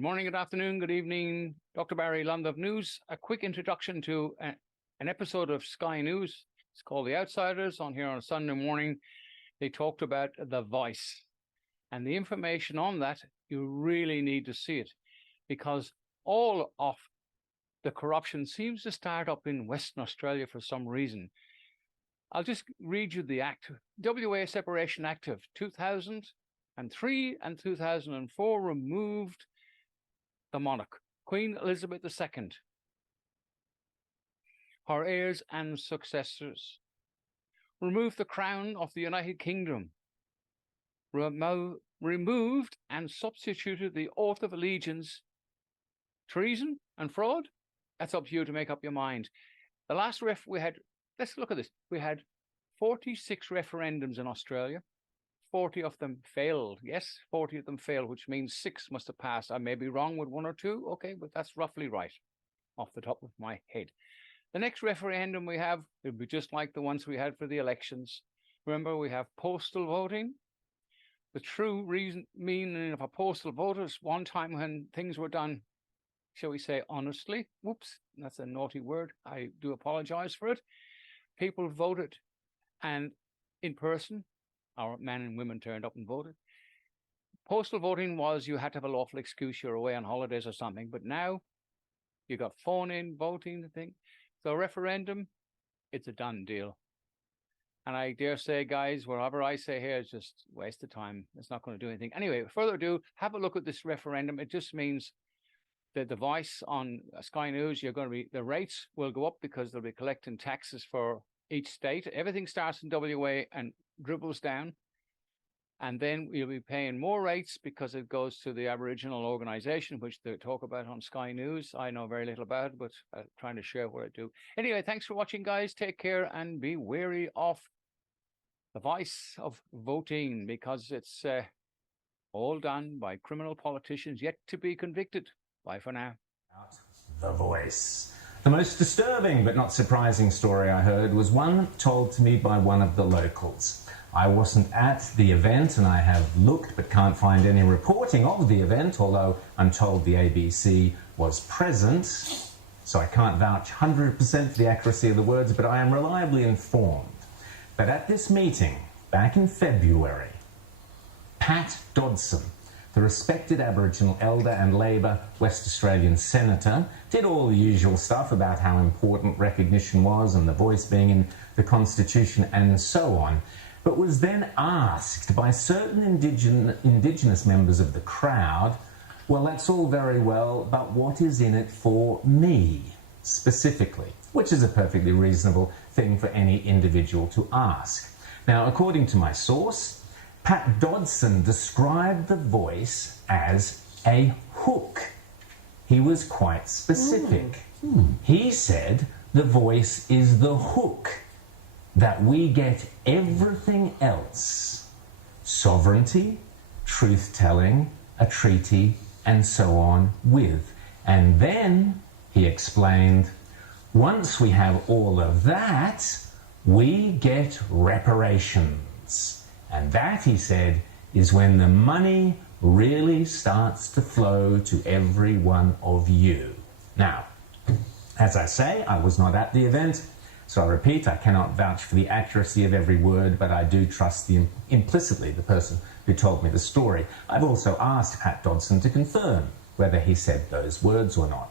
Good morning, good afternoon, good evening. Dr. Barry, Lundove News. A quick introduction to an episode of Sky News. It's called The Outsiders. On here on a Sunday morning, they talked about the voice. And the information on that, you really need to see it, because all of the corruption seems to start up in Western Australia for some reason. I'll just read you the act. WA Separation Act of 2003 and 2004 removed the monarch, Queen Elizabeth II, her heirs and successors, removed the crown of the United Kingdom, removed and substituted the oath of allegiance. Treason and fraud? That's up to you to make up your mind. The last let's look at this. We had 46 referendums in Australia. 40 of them failed. Yes, 40 of them failed, which means 6 must have passed. I may be wrong with 1 or 2. Okay, but that's roughly right off the top of my head. The next referendum we have, it'll be just like the ones we had for the elections. Remember, we have postal voting. The true meaning of a postal vote is one time when things were done, shall we say, honestly. Whoops, that's a naughty word. I do apologize for it. People voted, and in person, our men and women turned up and voted. Postal voting was you had to have a lawful excuse, you're away on holidays or something, but now you got phone-in voting thing. So referendum, it's a done deal. And I dare say, guys, whatever I say here is just a waste of time. It's not going to do anything. Anyway, further ado, have a look at this referendum. It just means that the voice on Sky News, the rates will go up because they'll be collecting taxes for each state. Everything starts in WA and dribbles down, and then you'll be paying more rates because it goes to the Aboriginal organization, which they talk about on Sky News. I know very little about it, but I'm trying to share what I do. Anyway, thanks for watching, guys. Take care and be wary of the voice of voting, because it's all done by criminal politicians yet to be convicted. Bye for now. The voice. The most disturbing but not surprising story I heard was one told to me by one of the locals. I wasn't at the event, and I have looked but can't find any reporting of the event, although I'm told the ABC was present, so I can't vouch 100% for the accuracy of the words, but I am reliably informed that at this meeting back in February, Pat Dodson, the respected Aboriginal elder and Labor West Australian senator, did all the usual stuff about how important recognition was and the voice being in the Constitution and so on, but was then asked by certain Indigenous members of the crowd, well, that's all very well, but what is in it for me specifically? Which is a perfectly reasonable thing for any individual to ask. Now, according to my source, Pat Dodson described the voice as a hook. He was quite specific. He said the voice is the hook that we get everything else, sovereignty, truth-telling, a treaty, and so on with. And then, he explained, once we have all of that, we get reparations. And that, he said, is when the money really starts to flow to every one of you. Now, as I say, I was not at the event, so I repeat, I cannot vouch for the accuracy of every word, but I do trust implicitly the person who told me the story. I've also asked Pat Dodson to confirm whether he said those words or not.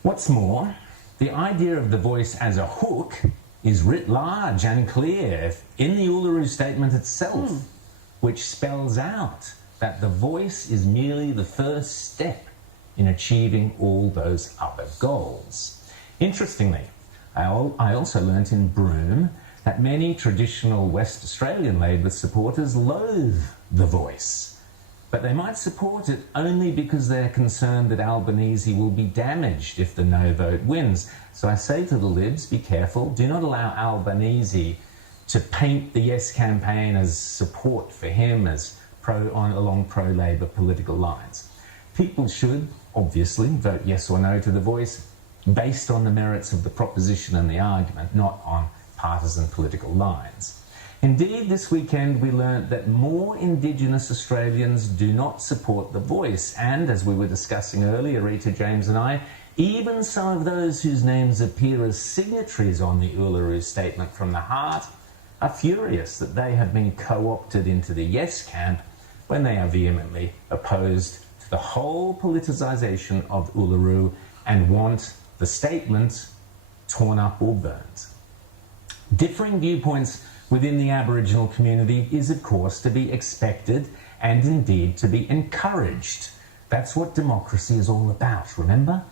What's more, the idea of the voice as a hook is writ large and clear in the Uluru Statement itself, which spells out that the voice is merely the first step in achieving all those other goals. Interestingly, I also learnt in Broome that many traditional West Australian Labor supporters loathe the voice, but they might support it only because they're concerned that Albanese will be damaged if the no vote wins. So I say to the Libs, be careful. Do not allow Albanese to paint the Yes campaign as support for him as along pro-Labor political lines. People should, obviously, vote yes or no to the voice based on the merits of the proposition and the argument, not on partisan political lines. Indeed, this weekend we learnt that more Indigenous Australians do not support the voice, and as we were discussing earlier, Rita, James and I, even some of those whose names appear as signatories on the Uluru Statement from the Heart are furious that they have been co-opted into the yes camp when they are vehemently opposed to the whole politicisation of Uluru and want the statement torn up or burnt. Differing viewpoints within the Aboriginal community is, of course, to be expected and indeed to be encouraged. That's what democracy is all about, remember?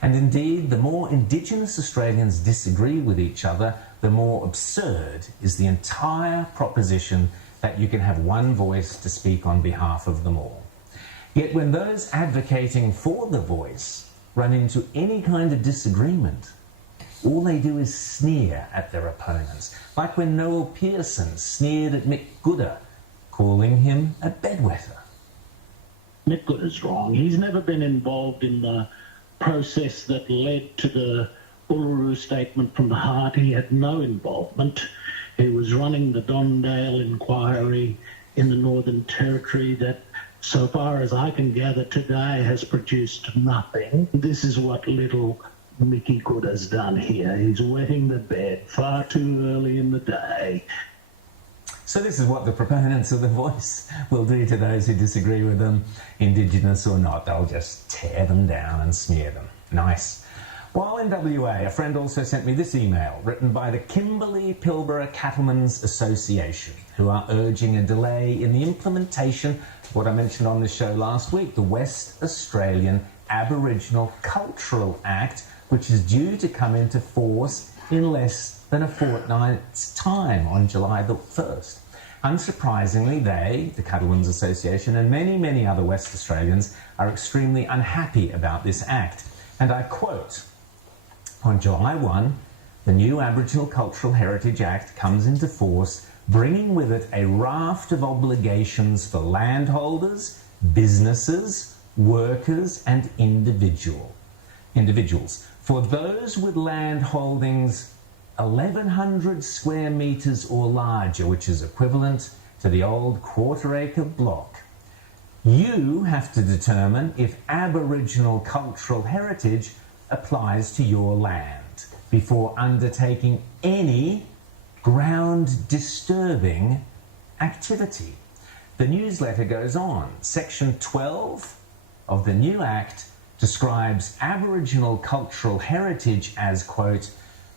And indeed, the more Indigenous Australians disagree with each other, the more absurd is the entire proposition that you can have one voice to speak on behalf of them all. Yet when those advocating for the voice run into any kind of disagreement, all they do is sneer at their opponents, like when Noel Pearson sneered at Mick Gooda, calling him a bedwetter. Mick Gooda's wrong. He's never been involved in the process that led to the Uluru Statement from the Heart. He had no involvement. He was running the Dondale inquiry in the Northern Territory that, so far as I can gather today, has produced nothing. This is what little Mickey Gooda's done here. He's wetting the bed far too early in the day. So this is what the proponents of the voice will do to those who disagree with them, Indigenous or not. They'll just tear them down and smear them. Nice. While in WA, a friend also sent me this email written by the Kimberley-Pilbara Cattlemen's Association, who are urging a delay in the implementation of what I mentioned on the show last week, the West Australian Aboriginal Cultural Act, which is due to come into force in less than a fortnight's time on July the 1st. Unsurprisingly, they, the Cattlemen's Association, and many, many other West Australians are extremely unhappy about this act. And I quote, "On July 1, the new Aboriginal Cultural Heritage Act comes into force, bringing with it a raft of obligations for landholders, businesses, workers and individuals. For those with land holdings 1,100 square metres or larger, which is equivalent to the old quarter-acre block, you have to determine if Aboriginal cultural heritage applies to your land before undertaking any ground-disturbing activity." The newsletter goes on. Section 12 of the new Act describes Aboriginal cultural heritage as, quote,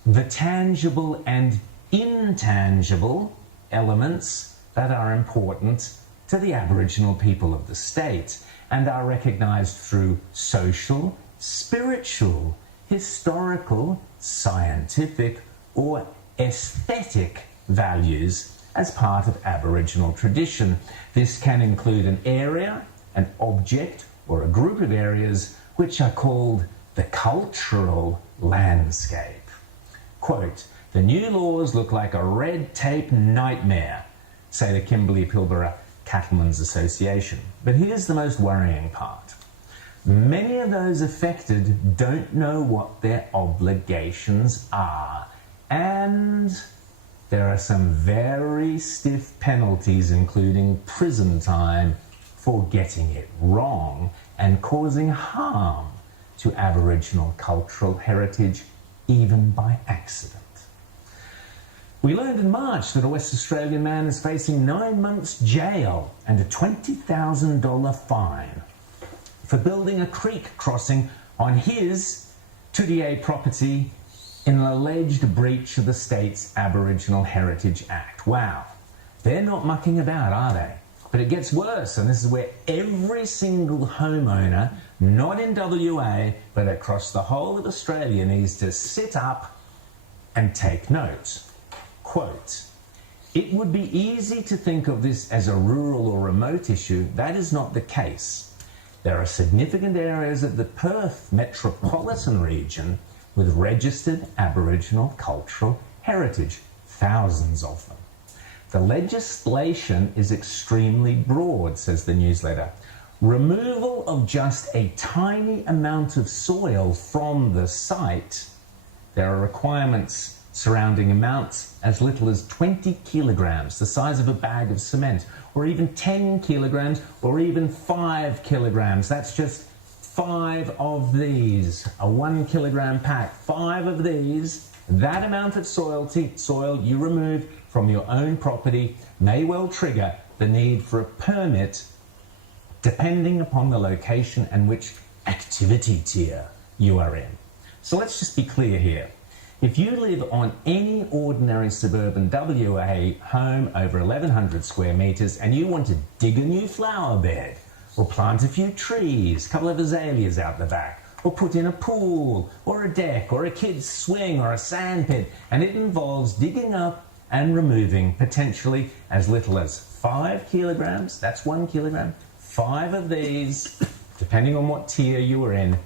"the tangible and intangible elements that are important to the Aboriginal people of the state and are recognised through social, spiritual, historical, scientific or aesthetic values as part of Aboriginal tradition. This can include an area, an object or a group of areas which are called the cultural landscape." Quote, "The new laws look like a red tape nightmare," say the Kimberley-Pilbara Cattlemen's Association. But here's the most worrying part. Many of those affected don't know what their obligations are, and there are some very stiff penalties, including prison time, for getting it wrong and causing harm to Aboriginal cultural heritage, even by accident. We learned in March that a West Australian man is facing 9 months jail and a $20,000 fine for building a creek crossing on his Tudier property in an alleged breach of the state's Aboriginal Heritage Act. Wow, they're not mucking about, are they? But it gets worse, and this is where every single homeowner, not in WA, but across the whole of Australia, needs to sit up and take note. Quote, "It would be easy to think of this as a rural or remote issue. That is not the case. There are significant areas of the Perth metropolitan region with registered Aboriginal cultural heritage, thousands of them. The legislation is extremely broad," says the newsletter. "Removal of just a tiny amount of soil from the site. There are requirements surrounding amounts as little as 20 kilograms, the size of a bag of cement, or even 10 kilograms, or even 5 kilograms. That's just 5 of these, a 1 kilogram pack. 5 of these, that amount of soil you remove from your own property may well trigger the need for a permit depending upon the location and which activity tier you are in. So let's just be clear here. If you live on any ordinary suburban WA home over 1,100 square metres and you want to dig a new flower bed, or plant a few trees, a couple of azaleas out the back, or put in a pool, or a deck, or a kid's swing, or a sand pit, and it involves digging up and removing potentially as little as 5 kilograms, that's 1 kilogram, 5 of these, depending on what tier you are in,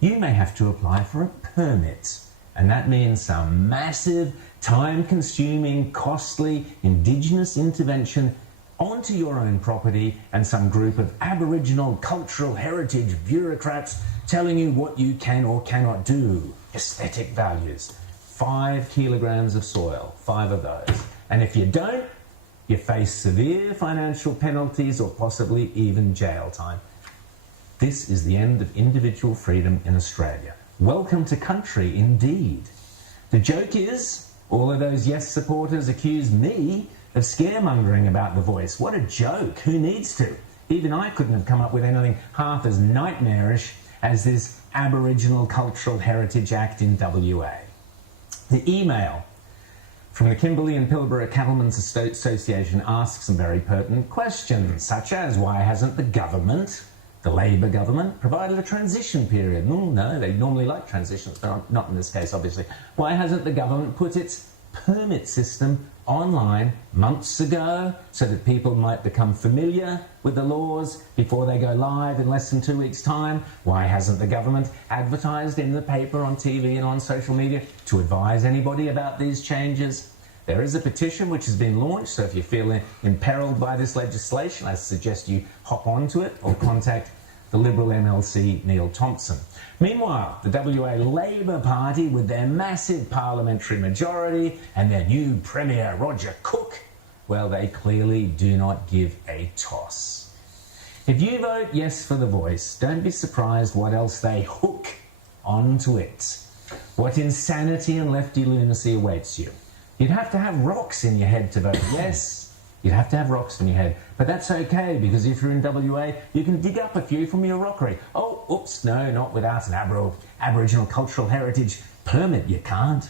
you may have to apply for a permit. And that means some massive, time-consuming, costly Indigenous intervention onto your own property and some group of Aboriginal cultural heritage bureaucrats telling you what you can or cannot do. Aesthetic values. 5 kilograms of soil, 5 of those. And if you don't, you face severe financial penalties or possibly even jail time. This is the end of individual freedom in Australia. Welcome to country, indeed. The joke is, all of those yes supporters accuse me of scaremongering about the voice. What a joke. Who needs to? Even I couldn't have come up with anything half as nightmarish as this Aboriginal Cultural Heritage Act in WA. The email from the Kimberley and Pilbara Cattlemen's Association asks some very pertinent questions, such as why hasn't the government, the Labor government, provided a transition period? No, they normally like transitions, but not in this case, obviously. Why hasn't the government put its permit system online months ago so that people might become familiar with the laws before they go live in less than 2 weeks' time? Why hasn't the government advertised in the paper, on TV and on social media to advise anybody about these changes? There is a petition which has been launched, so if you feel imperiled by this legislation, I suggest you hop onto it or contact the Liberal MLC Neil Thompson. Meanwhile, the WA Labor Party, with their massive parliamentary majority and their new Premier Roger Cook, well, they clearly do not give a toss. If you vote yes for the voice, don't be surprised what else they hook onto it. What insanity and lefty lunacy awaits you. You'd have to have rocks in your head to vote yes. You'd have to have rocks in your head. But that's okay, because if you're in WA, you can dig up a few from your rockery. Oh, oops, no, not without an Aboriginal Cultural Heritage permit, you can't.